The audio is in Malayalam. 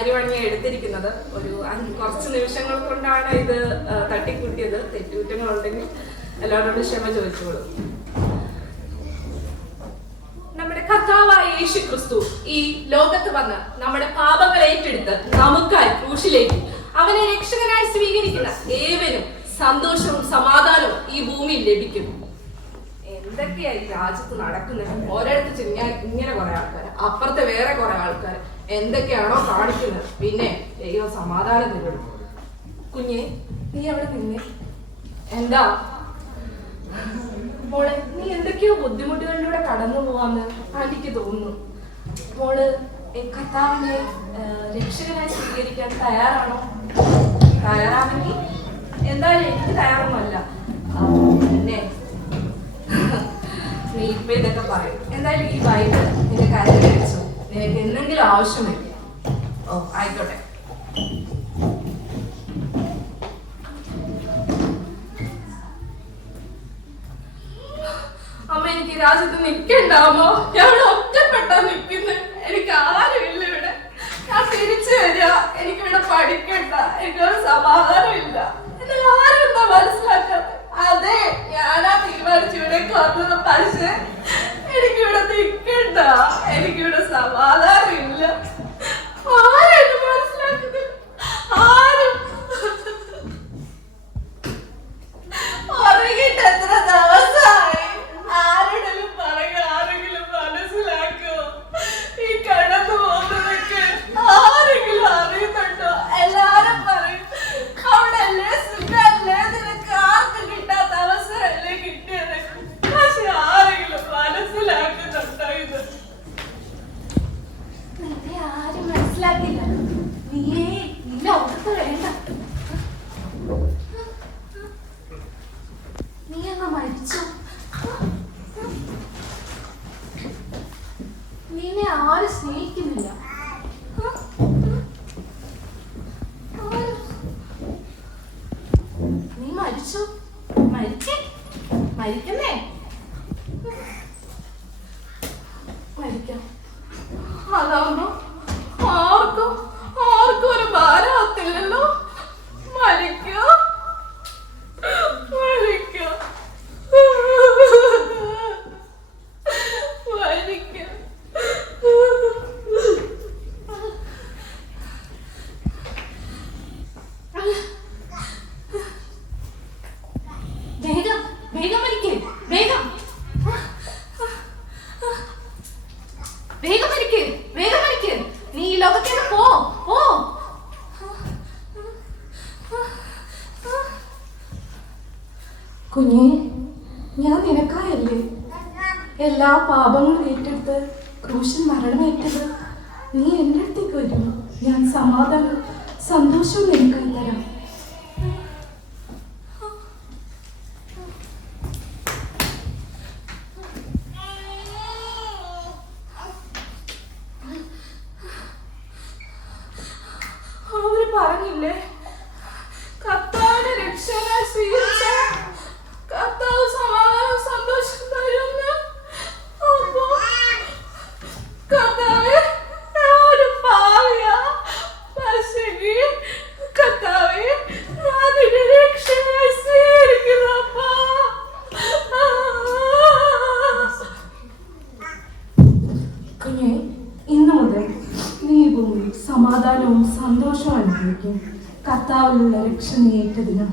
കാര്യമാണ് ഞാൻ എടുത്തിരിക്കുന്നത്. ഒരു കുറച്ച് നിമിഷങ്ങൾ കൊണ്ടാണ് ഇത് തട്ടിക്കൂട്ടിയത്. തെറ്റുകുറ്റങ്ങളുണ്ടെങ്കിൽ എല്ലാവരോടും ക്ഷമ ചോദിച്ചോളൂ. നമ്മുടെ കർത്താവായ യേശു ക്രിസ്തു ഈ ലോകത്ത് വന്ന് നമ്മുടെ പാപങ്ങൾ ഏറ്റെടുത്ത് നമുക്കായി ക്രൂശിലേക്ക് അവനെ രക്ഷകനായി സ്വീകരിക്കുന്ന ഏവനും സന്തോഷവും സമാധാനവും ഈ ഭൂമിയിൽ ലഭിക്കും. എന്തൊക്കെയാ ഈ രാജ്യത്ത് നടക്കുന്നത്? ഒരിടത്ത് ചെന്നാൽ ഇങ്ങനെ കുറെ ആൾക്കാർ, അപ്പുറത്തെ വേറെ കുറെ ആൾക്കാർ എന്തൊക്കെയാണോ കാണിക്കുന്നത്. പിന്നെ ദൈവം സമാധാനം തരും. കുഞ്ഞെ, നീ അവിടെ നിന്നേ. എന്താ മോളെ, നീ എന്തൊക്കെയോ ബുദ്ധിമുട്ടുകളിലൂടെ കടന്നു പോവാന്ന് ആന്റിക്ക് തോന്നുന്നു. മോള് കർത്താവിനെ രക്ഷകനായി സ്വീകരിക്കാൻ തയ്യാറാണോ? തയ്യാറാണെങ്കിൽ എന്തായാലും എനിക്ക് തയ്യാറൊന്നുമല്ല. പിന്നെ നീ ഇപ്പൊ ഇതൊക്കെ പറയും. എന്തായാലും ഈ ബൈബിൾ നിന്റെ കരുതി വെച്ചു. നിനക്ക് എന്തെങ്കിലും ആവശ്യമില്ല. ഓ ആയിക്കോട്ടെ. അമ്മ, എനിക്ക് രാജ്യത്ത് നിൽക്കണ്ടാമോ? ഞാൻ ഒറ്റപ്പെട്ടാ നിൽക്കുന്നത്. എനിക്ക് ആരുമില്ല ഇവിടെ. ഞാൻ തിരിച്ചു വരിക. എനിക്കിവിടെ പഠിക്കണ്ട. എനിക്കൊരു സമാധാനമില്ല. എന്നാൽ ആരും എന്താ മനസ്സിലാക്കാത്ത? അതെ, ഞാനാ തീരുമാനിച്ചു ഇവിടേക്ക് വന്നത്. പക്ഷെ എനിക്കിവിടെ നിൽക്കണ്ട. എനിക്കിവിടെ സമാധാനമില്ല. ആരും മനസ്സിലാക്കുന്നില്ല. ആരും ഉറങ്ങിട്ട് എത്ര ദിവസമായി? ആരോടെങ്കിലും പറയുക, ആരെങ്കിലും മനസ്സിലാക്കോ? ഈ കടന്നു പോകുന്നതൊക്കെ ആരെങ്കിലും അറിയുന്നുണ്ടോ? എല്ലാരും പറയും അവിടെ അല്ലേ സുഖല്ലേ, നിനക്ക് ആർക്കും കിട്ടാത്ത അവസരമല്ലേ കിട്ടിയത്. പക്ഷെ ആരെങ്കിലും മനസ്സിലാക്കുന്നുണ്ടോ ഇത്? നിന്നെ ആരും മനസ്സിലാക്കില്ല. നീയേ നിന്നെ ഓർത്ത് വേണ്ട. നീ അങ്ങ് മരിച്ചു. നിന്നെ ആരും സ്നേഹിക്കുന്നില്ല. നീ മരിച്ചു. മരിക്കുന്നേ മരിക്കാം. അതാവുമ്പോ ആർക്കും ഒരു ഭാരമാകത്തില്ലല്ലോ. മരിക്കോ നീ ഈ ലോകത്തേക്ക് പോ. കുഞ്ഞെ, ഞാൻ നിനക്കായല്ലേ എല്ലാ പാപങ്ങളും ഏറ്റെടുത്ത് ക്രൂശിൽ മരണമേറ്റത്. നീ എൻ്റെ അടുത്തേക്ക് വരും. ഞാൻ സമാധാനം സന്തോഷവും നിനക്കായി തരാം. അവര് പറഞ്ഞില്ലേ കർത്താവിനെ രക്ഷകനായി സ്വീകരിച്ച കർത്താവ് സമാധാനം സന്തോഷം തരുമെന്ന്. അപ്പോ കർത്താവേ, ഒരു പാവിയാ. പക്ഷേ കർത്താവേ, ഞാൻ നിന്നെ രക്ഷകനായി സ്വീകരിക്കുന്നു. അപ്പാ, കുഞ്ഞെ, ഇന്നു മുതൽ നീ ഭൂമിയിൽ സമാധാനവും സന്തോഷവും അനുഭവിക്കും. കർത്താവിലുള്ള രക്ഷ നീ ഏറ്റതിനാ.